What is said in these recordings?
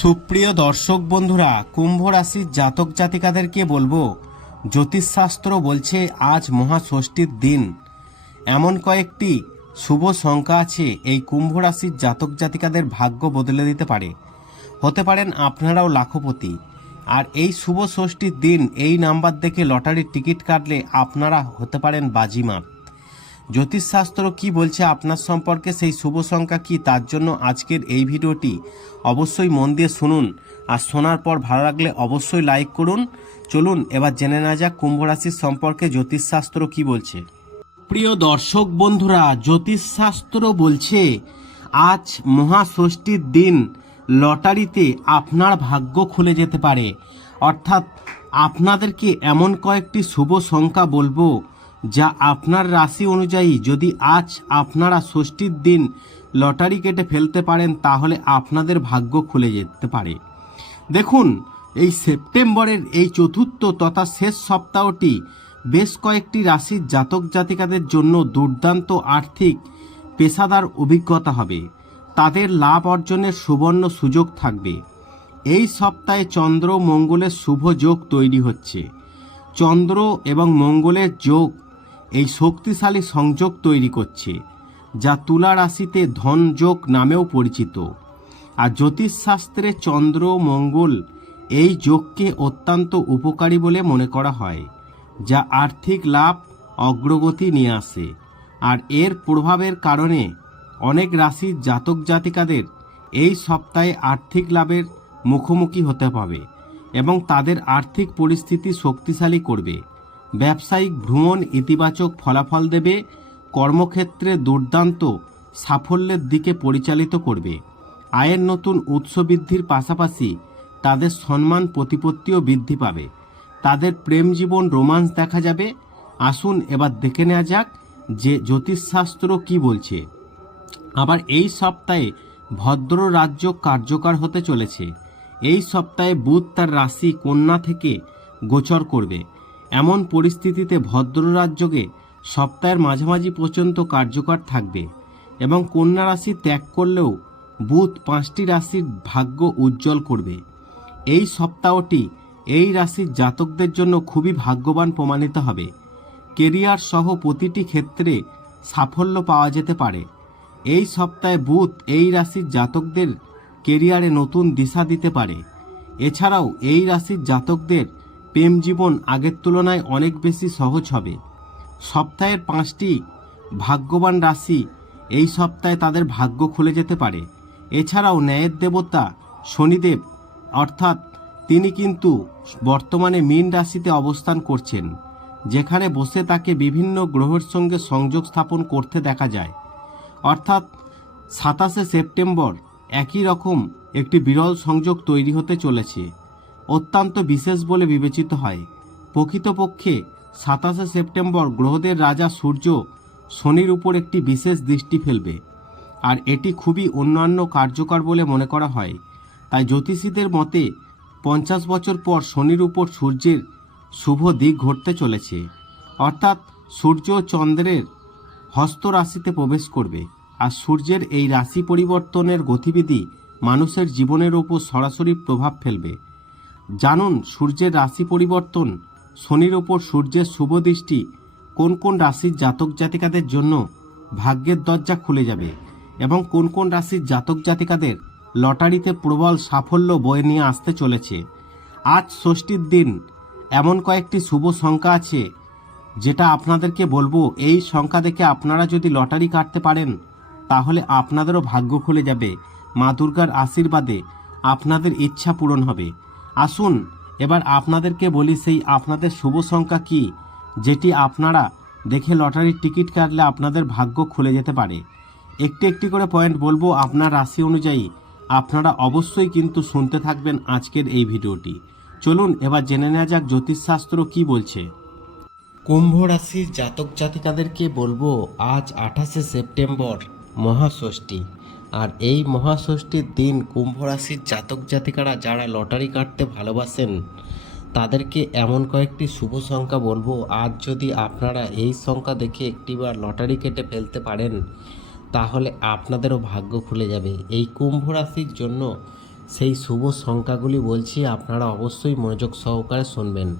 সুপ্রিয় দর্শক বন্ধুরা, কুম্ভ রাশির জাতক জাতিকাদেরকে বলব, জ্যোতিষশাস্ত্র বলছে আজ মহাষষ্ঠীর দিন। এমন কয়েকটি শুভ সংখ্যা আছে, এই কুম্ভ রাশির জাতক জাতিকাদের ভাগ্য বদলে দিতে পারে। হতে পারেন আপনারাও লাখপতি। আর এই শুভ ষষ্ঠীর দিন এই নাম্বার দেখে লটারির টিকিট কাটলে আপনারা হতে পারেন বাজিমাত। জ্যোতিষশাস্ত্র কি বলছে আপনার সম্পর্কে? সেই শুভ সংখ্যা কি? তার জন্য আজকের এই ভিডিওটি অবশ্যই মন দিয়ে শুনুন। আর শোনার পর ভালো লাগলে অবশ্যই লাইক করুন। চলুন, এবার জেনে নেওয়া যাক কুম্ভ রাশির সম্পর্কে জ্যোতিষশাস্ত্র কি বলছে। প্রিয় দর্শক বন্ধুরা, জ্যোতিষশাস্ত্র বলছে, আজ মহাষষ্ঠীর দিন লটারিতে আপনার ভাগ্য খুলে যেতে পারে। অর্থাৎ আপনাদেরকে এমন কয়েকটি শুভ সংখ্যা বলব। যা আপনার রাশি অনুযায়ী যদি আজ আপনারা ষষ্ঠীর দিন লটারি কেটে ফেলতে পারেন, তাহলে আপনাদের ভাগ্য খুলে যেতে পারে। দেখুন, এই সেপ্টেম্বরের এই চতুর্থ তথা শেষ সপ্তাহটি বেশ কয়েকটি রাশির জাতক জাতিকাদের জন্য দুর্দান্ত আর্থিক পেশাদার অভিজ্ঞতা হবে। তাদের লাভ অর্জনের সুবর্ণ সুযোগ থাকবে। এই সপ্তাহে চন্দ্র, মঙ্গলের শুভ যোগ তৈরি হচ্ছে। চন্দ্র এবং মঙ্গলের যোগ এই শক্তিশালী সংযোগ তৈরি করছে, যা তুলা রাশিতে ধন যোগ নামেও পরিচিত। আর জ্যোতিষশাস্ত্রে চন্দ্র, মঙ্গল এই যোগকে অত্যন্ত উপকারী বলে মনে করা হয়, যা আর্থিক লাভ, অগ্রগতি নিয়ে আসে। আর এর প্রভাবের কারণে অনেক রাশির জাতক জাতিকাদের এই সপ্তাহে আর্থিক লাভের মুখোমুখি হতে হবে এবং তাদের আর্থিক পরিস্থিতি শক্তিশালী করবে। ব্যবসায়িক ভ্রমণ ইতিবাচক ফলাফল দেবে, কর্মক্ষেত্রে দুর্দান্ত সাফল্যের দিকে পরিচালিত করবে। আয়ের নতুন উৎস বৃদ্ধির পাশাপাশি তাদের সম্মান প্রতিপত্তিও বৃদ্ধি পাবে। তাদের প্রেম জীবন রোমান্স দেখা যাবে। আসুন এবার দেখে নেওয়া যাক যে জ্যোতিষশাস্ত্র কি বলছে। আবার এই সপ্তাহে ভদ্র রাজ্য কার্যকর হতে চলেছে। এই সপ্তাহে বুধ তার রাশি কন্যা থেকে গোচর করবে। এমন পরিস্থিতিতে ভদ্র রাজ্যকে সপ্তাহের মাঝামাঝি পর্যন্ত কার্যকর থাকবে এবং কন্যা রাশি ত্যাগ করলেও বুধ পাঁচটি রাশির ভাগ্য উজ্জ্বল করবে। এই সপ্তাহটি এই রাশির জাতকদের জন্য খুবই ভাগ্যবান প্রমাণিত হবে। কেরিয়ার সহ প্রতিটি ক্ষেত্রে সাফল্য পাওয়া যেতে পারে। এই সপ্তাহে বুধ এই রাশির জাতকদের কেরিয়ারে নতুন দিশা দিতে পারে। এছাড়াও এই রাশির জাতকদের প্রেম জীবন আগের তুলনায় অনেক বেশি সহজ হবে। সপ্তাহের পাঁচটি ভাগ্যবান রাশি এই সপ্তাহে তাদের ভাগ্য খুলে যেতে পারে। এছাড়াও ন্যায়ের দেবতা শনিদেব, অর্থাৎ তিনি কিন্তু বর্তমানে মীন রাশিতে অবস্থান করছেন, যেখানে বসে তাকে বিভিন্ন গ্রহের সঙ্গে সংযোগ স্থাপন করতে দেখা যায়। অর্থাৎ সাতাশে সেপ্টেম্বর একই রকম একটি বিরল সংযোগ তৈরি হতে চলেছে। অত্যন্ত বিশেষ বলে বিবেচিত হয়। প্রকৃতপক্ষে সাতাশে সেপ্টেম্বর গ্রহদের রাজা সূর্য শনির উপর একটি বিশেষ দৃষ্টি ফেলবে। আর এটি খুবই অন্যান্য কার্যকর বলে মনে করা হয়। তাই জ্যোতিষীদের মতে পঞ্চাশ বছর পর শনির উপর সূর্যের শুভ দিক ঘটতে চলেছে। অর্থাৎ সূর্য চন্দ্রের হস্ত রাশিতে প্রবেশ করবে। আর সূর্যের এই রাশি পরিবর্তনের গতিবিধি মানুষের জীবনের ওপর সরাসরি প্রভাব ফেলবে। জানুন সূর্যের রাশি পরিবর্তন। শনির ওপর সূর্যের শুভ দৃষ্টি কোন কোন রাশির জাতক জাতিকাদের জন্য ভাগ্যের দরজা খুলে যাবে এবং কোন কোন রাশির জাতক জাতিকাদের লটারিতে প্রবল সাফল্য বয়ে নিয়ে আসতে চলেছে। আজ ষষ্ঠীর দিন, এমন কয়েকটি শুভ সংখ্যা আছে যেটা আপনাদেরকে বলব, এই সংখ্যা দেখে আপনারা যদি লটারি কাটতে পারেন, তাহলে আপনাদেরও ভাগ্য খুলে যাবে। মা দুর্গার আশীর্বাদে আপনাদের ইচ্ছা পূরণ হবে। আসুন, এবার আপনাদেরকে বলি সেই আপনাদের শুভ সংখ্যা কি, যেটি আপনারা দেখে লটারির টিকিট কাটলে আপনাদের ভাগ্য খুলে যেতে পারে। একটি একটি করে পয়েন্ট বলব আপনার রাশি অনুযায়ী। আপনারা অবশ্যই কিন্তু শুনতে থাকবেন আজকের এই ভিডিওটি। চলুন এবার জেনে নেওয়া যাক জ্যোতিষশাস্ত্র কি বলছে। কুম্ভ রাশির জাতক জাতিকাদেরকে বলব, আজ আঠাশে সেপ্টেম্বর, মহাষষ্ঠী। আর এই মহাষষ্ঠীর দিন কুম্ভ রাশির জাতক জাতিকারা যারা লটারি কাটতে ভালোবাসেন, তাদেরকে এমন কয়েকটি শুভ সংখ্যা বলব। আজ যদি আপনারা এই সংখ্যা দেখে একটিবার লটারি কেটে ফেলতে পারেন, তাহলে আপনাদেরও ভাগ্য খুলে যাবে। এই কুম্ভ রাশির জন্য সেই শুভ সংখ্যাগুলি বলছি, আপনারা অবশ্যই মনোযোগ সহকারে শুনবেন।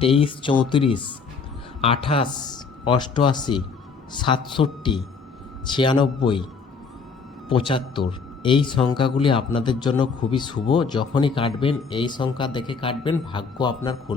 তেইশ, চৌত্রিশ, আঠাশ, অষ্টআশি, সাতষট্টি, ছিয়ানব্বই পঁচাত্তর। এই সংখ্যাগুলি আপনাদের জন্য খুবই শুভ। যখনই কাটবেন, এই সংখ্যা দেখে কাটবেন, ভাগ্য আপনার খুলবে।